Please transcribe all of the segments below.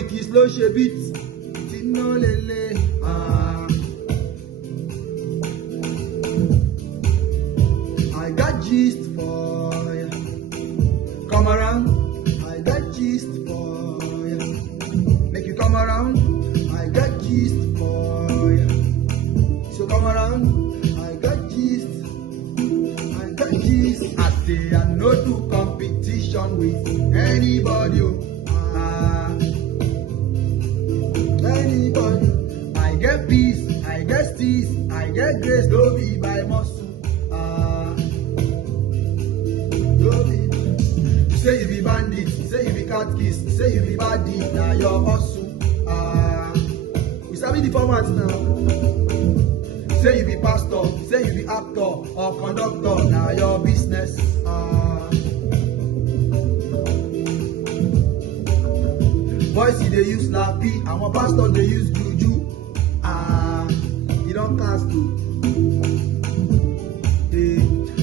Koiki slow she beat. Tino lele. I got gist for ya. Come around. I got gist for ya. Make you come around. I got gist for ya. So come around. I got gist. I say I no do competition with anybody. Anybody. I get peace, I get steez, I get grace, don't be by muscle. You say you be bandit, you say you be catkiss, you say you be baddie, now your hustle. We sabi the format now. Say you be pastor, say you be actor or conductor, now your business. Boys they use lappy, and one pastor they use juju. You don't pass too.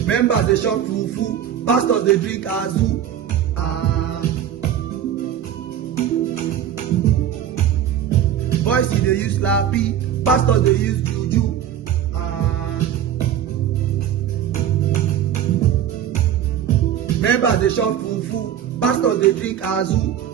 Members they shop fufu, pastors they drink azu. Boys they use lappy, pastors they use juju. Members they shop fufu, pastors they drink azu.